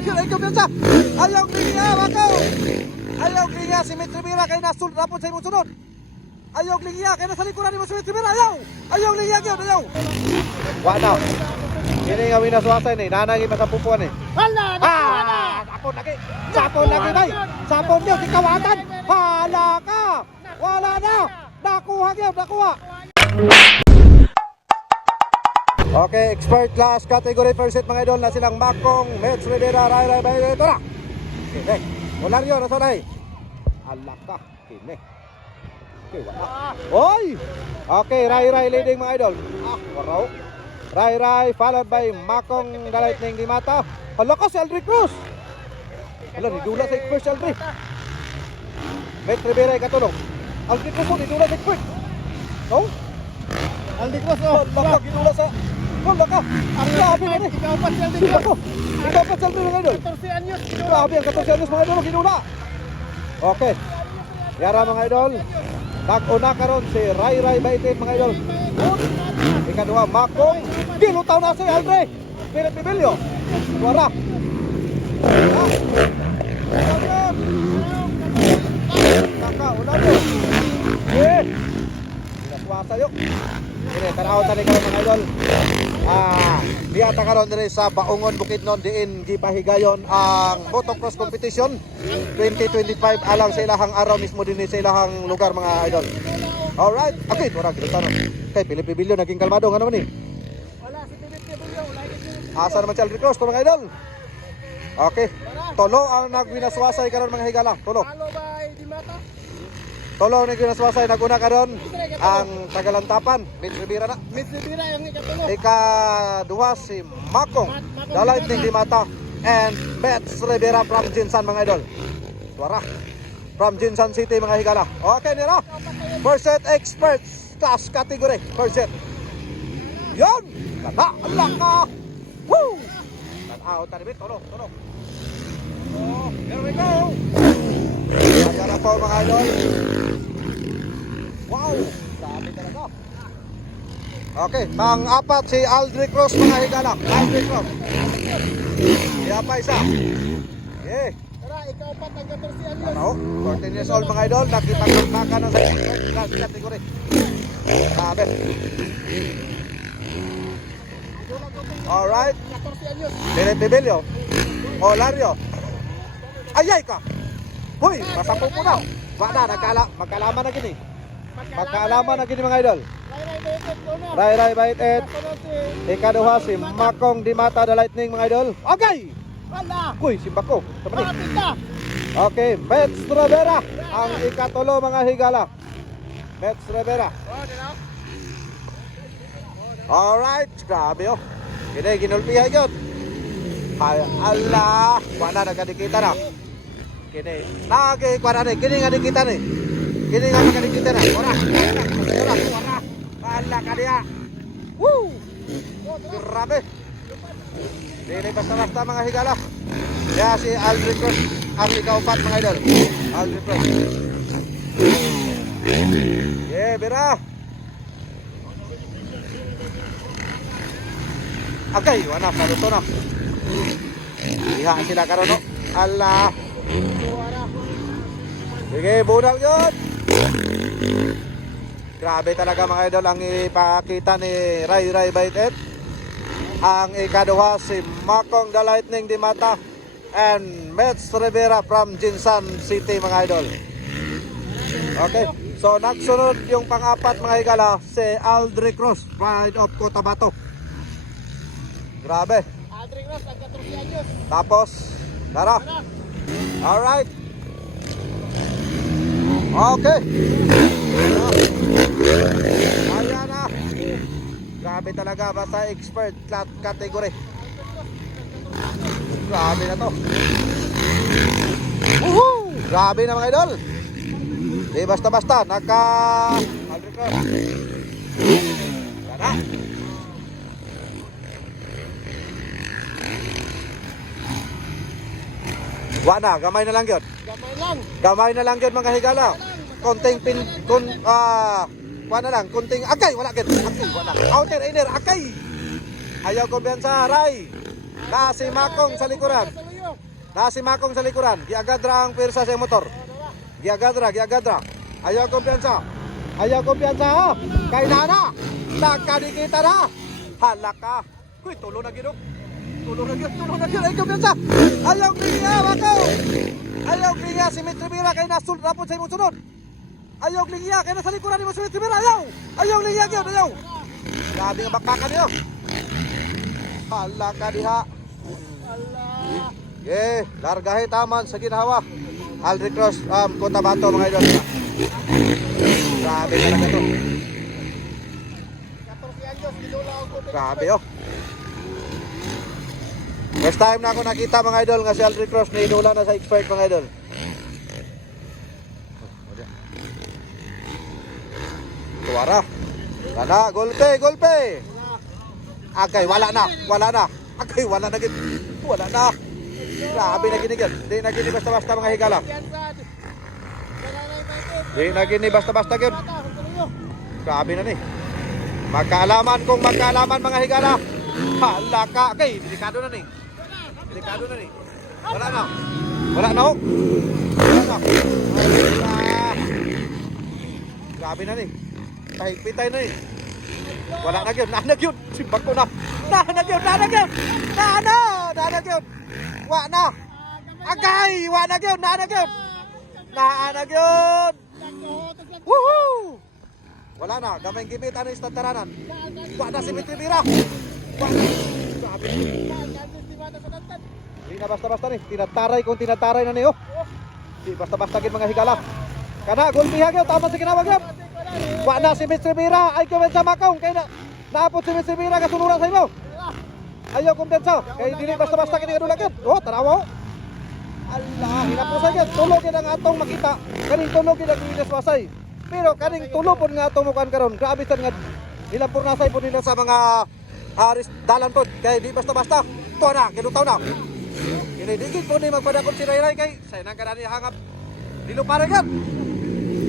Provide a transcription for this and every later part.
Nagyan ay kumpiyansa. Ayaw klinga, wakaw. Ayaw klinga si Mitri Bira kay nasul rapon sa imong sunod. Ayaw klinga kay nasa likuran ni si Mitri Bira. Ayaw. Ayaw klinga gyud, ayaw. Wa na. Kini nga winaswasay ni nanay sa pupuan ni. Hala! Ah, sapon lagi. Sapon lagi bay. Sapon gyud ikawatan. Hala ka. Wala na. Nakuha gyud, nakuha. Okay, expert class category first set mga idol na silang Makong, Mets Rivera, Ray Ray Bay, ito na. Okay, Olario, nasa na Alak ka, kine. Okay, wala. Oy! Okay, Ray Ray leading mga idol. Ah, waraw. Ray Ray followed by Makong the Lightning di mata. Hala ka si Aldrich Cruz. Hala, nidula sa expert si Aldrich. Mets Rivera ay katulong. Aldrich Cruz mo, nidula sa expert. No? Aldi Cruz, oh. Hala ka, ginula sa... Hala ka, ang grabe na rin. Ikaw pa si Aldi Ikaw Cruz. po. Ikaw pa salto mga idol. 14 anyos. Grabe ang 14 anos mga idol. Kinuna. Okay. Yara mga idol. Nag-una karon si Ray Ray Baitin mga idol. Ikaduha, Makong. Dilutaw na si Aldre. Philip Pibilio. Suara. Kaka, una nyo. Yeah. Yun. Kini, tanaw tani karon mga idol. Ah, diya ta karon diri sa Baungon Bukidnon diin gipahigayon ang motocross competition 2025 alang sa ilahang araw mismo din sa ilahang lugar mga idol. Alright, okay, tura kita no. Kay Pilipi Bilyo naging kalmado nga naman ni. Wala si Philip Tebulyo. Wala si Asa naman Cruz to mga idol. Okay. Tolo ang nagwinaswasay karon mga higala. Tolo. Halo ba, di mata? Tolo ang nagwinaswasay naguna karon ang Tagalantapan, Mitch Rivera na. Miss Rivera yung ikatulo. Ikaduha si Makong, The Lightning Dimata, and Mets Rivera from Jinsan mga idol. Suara. From Jinsan City mga higala. Okay nila. First set experts, class category. First set. Yun! Ganda! Allah ka! Woo! Tanaw, tanibit. Tulo, tulo. Oh, here we go! Kaya na po mga idol. Wow! Sabi talaga. Okay, pang-apat si Aldrich Cross mga higala. Aldrich Cross. Kaya pa isa. Yeah. Tara, ikaw pa tag 14 anyos. Ano? 14 years old mga idol. Nakipagpagpaka na sa class category. Sabi. Alright. 14 anyos. Philip Bibilio. O, Lario. Ayay ka. Hoy, masampo ko na. Wala, nagkala, magkalaman na gini. Magkalaman na gini mga idol. Ray Ray Bait si... Ikaduha si Makong Dimata the Lightning mga idol. Okay! Wala. Kuy, si Bako. Na. Okay, Mets Rivera ang ikatulo mga higala. Mets Rivera. Na. Alright, grabe oh. Kini ginulpihan yun. Ay, ala, wala na kadikita na. Kini, nagi kwa na ni, kini nga dikita ni. Kini nga kadikita na. Ora, ora, ora, ora. Ala ka niya. Woo! Grabe. Dili basta-basta mga higala. Kaya si Aldrich Cruz ang ikaupat mga idol. Aldrich Cruz. Yeah, bira. Agay, wala, paluto na. Iha sila karon no. Sige, bunal yun. Grabe talaga mga idol ang ipakita ni Ray Ray Baitet. Ang ikaduha si Makong the Lightning Dimata and Mets Rivera from Jinsan City mga idol. Okay, so nagsunod yung pang-apat mga higala si Aldrich Cruz, Pride of Cotabato. Grabe. Aldrin Ross, tag 14 anyos. Tapos, tara. Alright. Okay. Ayan na. Grabe talaga, basta expert cat- category. Grabe na to. Woohoo! Grabe na mga idol. Di basta-basta, naka... Tara. Wala, gamay na lang yun. Gamay lang. Gamay na lang yun mga higala. Konting pin, kun, ah, wala na lang, konting, agay, wala gid. Agay, wala. Outer, inner, agay. Ayaw ko biyan sa haray. Na si Makong sa likuran. Saluyo. Na si Makong sa likuran. Giagadra ang pwersa sa motor. Giagadra, giagadra. Ayaw kumpiyansa. Ayaw kumpiyansa ha. Kay nana. Nagkadikita na. Halaka. Kuy, tulo na ginok. Tulo na ginok, tulo na ginok. Ayaw klinga, Makong. Ayaw klinga si Mitri Bira kay nasul rapod sa imong sunod. Ayaw klinga kay nasa likuran ni si Mitri Bira. Ayaw. Ayaw klinga gyud, ayaw. Grabe nga bakbakan niyo. Halaka diha. Allah. Yeah, largahe taman sa ginawa. Aldrich Cross, um, Cotabato mga idol. Grabe talaga to. 14 anyos, gidula ako. Grabe oh. First time na ako nakita mga idol nga si Aldrich Cross na idula na sa expert mga idol. Tuwara. Wala, golpe, golpe. Agay, wala na, wala na. Agay, wala na gid. Wala na. Grabe na ginigyan. Di na gini basta-basta mga higala. Di na gini basta-basta gid. Grabe na ni. Magkaalaman kung magkaalaman mga higala. Hala ka. Okay, delikado na ni. Delikado na ni. Wala na. Wala na ho. Wala na. Grabe na ni. Kahigpitay na ni. Wala na gyud. Na gyud. Simbag ko na. Na na gyud. Na na gyud. Na na. Na na. Agay. Wa na gyud. Na na gyud. Na. Woohoo! Wala na, gamay gimit ano yung taranan. Wa na si Mitri Bira. Wa na. Grabe. Di na basta-basta ni, tinataray kung tinataray na niyo. Di basta-basta gid mga higala. Kana gulpiha gyud tama sa ginawag gyud. Wa na si Mitri Bira, ay kumen sa makong kay na naapot si Mitri Bira kasuluran sa imo. Ayaw kumpensa, kay dili basta-basta kini kadula gyud. Oh, tanawa. Allah, hinapos gyud. Tulog gyud ang atong makita. Kaning tulog gyud ang iniswasay. Pero kaning tulo pud nga atong mukan karon, grabe sad nga ilang purnasay pud nila sa mga haris dalan pud kay di basta-basta. Tuwa na, kinutaw na. Kinidigid po ni magpadakop si Ray Ray kay say nang kanani hangap. Dilo para gyud.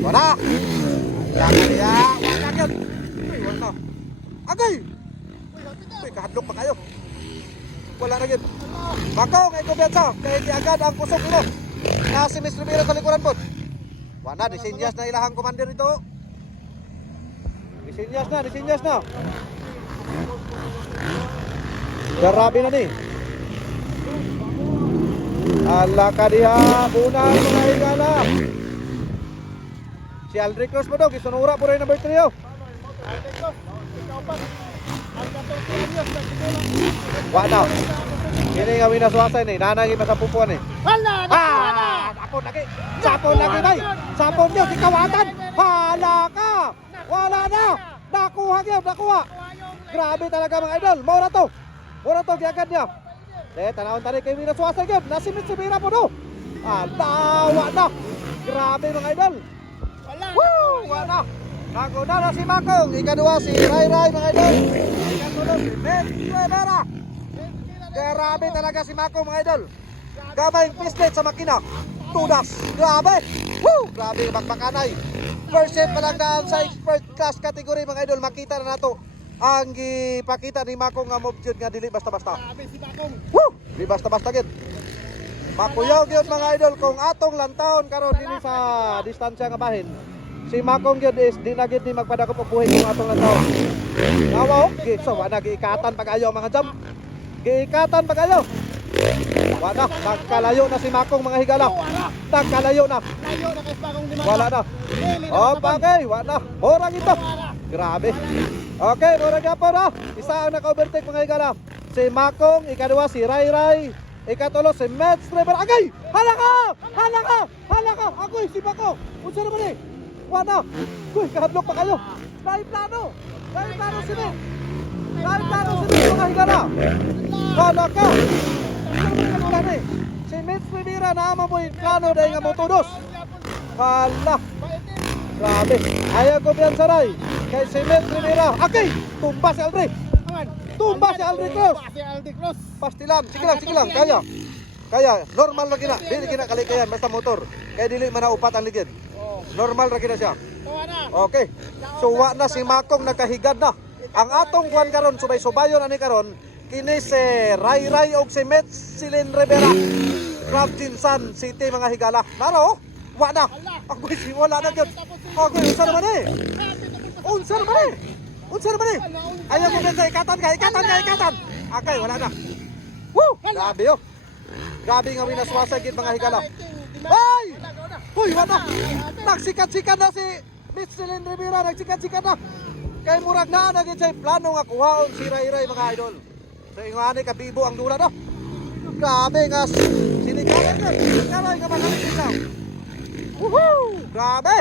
Tuwa na. Yan niya, gyud. Uy, wala. Agay. Uy, kahadlok pa kayo. Wala na gyud. Bakaw kay kumpiyansa kay di agad ang kusog nimo. Na si Mr. Mira sa likuran pod. Wala, disinyas na ilahang commander ito. Disinyas na, disinyas na. Grabe na ni. Ala ka diha, bunang mga higala. Si Aldrich Cruz mo daw, gisunura po rin number 3 oh. Wala. Kini nga winaswasay ni, nanagi masapupuan ni. Hala! Ah! Sapon lagi! Sapon lagi, bay! Sapon niyo, sikawatan! Hala ka! Wala na! Nakuha niyo, nakuha! Grabe talaga mga idol! Mora to! Mora to, giagad niya! Eh, tanawon tani kay Mina Suwasay gyud. Nasimit si Mina po do. Ah, dawa na. Grabe mga idol. Wala! Woo! Wala. Naguna na si Makong. Ikaduha si Ray Ray mga idol. Ikaduha si Ben Rivera. Grabe talaga si Makong mga idol. Gamay pislet sa makina. Tudas. Grabe. Woo! Grabe bakbakanay. First set pa lang daan sa expert class category mga idol. Makita na nato ang gipakita ni Makong nga move nga dili basta-basta. Grabe si Bakong. Woo! Di basta-basta gid. Makuyaw gyud mga idol kung atong lantawon karon dili sa distansya nga bahin. Si Makong gyud is di na gyud ni magpadakop og buhi kung atong lantawon. Nawa og gi so wala giikatan pag-ayo mga jump. Giikatan pag-ayo. Wala nagkalayo na si Makong mga higala. Nagkalayo na. Layo na kay Bakong di Wala na. Oh, bagay, wala. Mora ito. Grabe. Okay, mura nga po na. Isa ang naka-overtake mga higala. Si Makong, ikaduha si Ray Ray. Ikatulo si Mets River. Agay! Hala ka! Hala ka! Hala ka! Agoy, si Bako! Unsa naman eh? Wala! Uy, kahadlok pa kayo! Dahil plano! Dahil plano si Mets! Dahil plano si Mets mga higala! Hala ka! Naman eh? Si Mets Rivera naama mo yung plano dahil nga motodos. Hala! Grabe! Ayaw ko biyan saray! Kay Mets Rivera. Okay! Tumba si Aldrich! Tumba si Aldrich Cruz! Si Aldrich Cruz. Pastilan, sige lang, sige lang, kaya. Kaya, normal lang gina. Dili gina kalikayan basta motor. Kaya dili man na upat ang ligid. Normal ra gina siya. Na. Okay. So wa na si Makong nakahigad na. Ang atong kuan karon subay-subayon ani karon kini si Ray Ray og si Met Silin Rivera. Club Jinsan City mga higala. Naro, wa na. Ako si wala na gyud. Ako unsa naman eh? Unsa naman eh? Unsa naman eh? Ayaw mo sa ikatan ka, ikatan ka, ikatan. Akay wala na. Woo! Grabe yo. Grabe nga winaswasa gid mga higala. Ay! Hoy, wala. Nagsikat-sikat na si Michelin Rivera, nagsikat-sikat na. Kay murag na na gid say plano nga kuhaon si Ray-Ray mga idol. So ingani ka bibo ang dula no. Grabe nga sinikalan ka. Sinikalan ka mga. Woohoo! Grabe!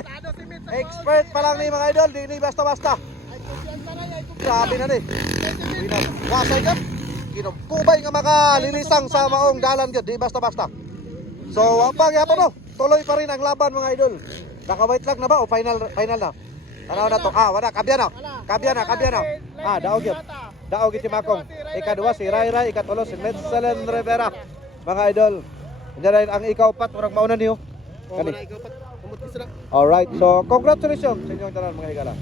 Expert pa lang ni mga idol, di ni basta-basta. Grabe na ni. Wasay ka. Ginumpubay nga makalilisang sa maong dalan gyud, di basta-basta. So, ang pagyapon no, tuloy pa rin ang laban mga idol. Nakawait lang na ba o final final na? Tanaw na to. Ah, wala kabya na. Kabya na, kabya na. Ah, daog yun. Daog iti makong. Ikadua si Ray Ray, ikatulo si Metzelen Rivera. Mga idol. Diyan ang ikaw pat murag mauna niyo. Kani. Alright. So, congratulations sa inyong tanan mga higala.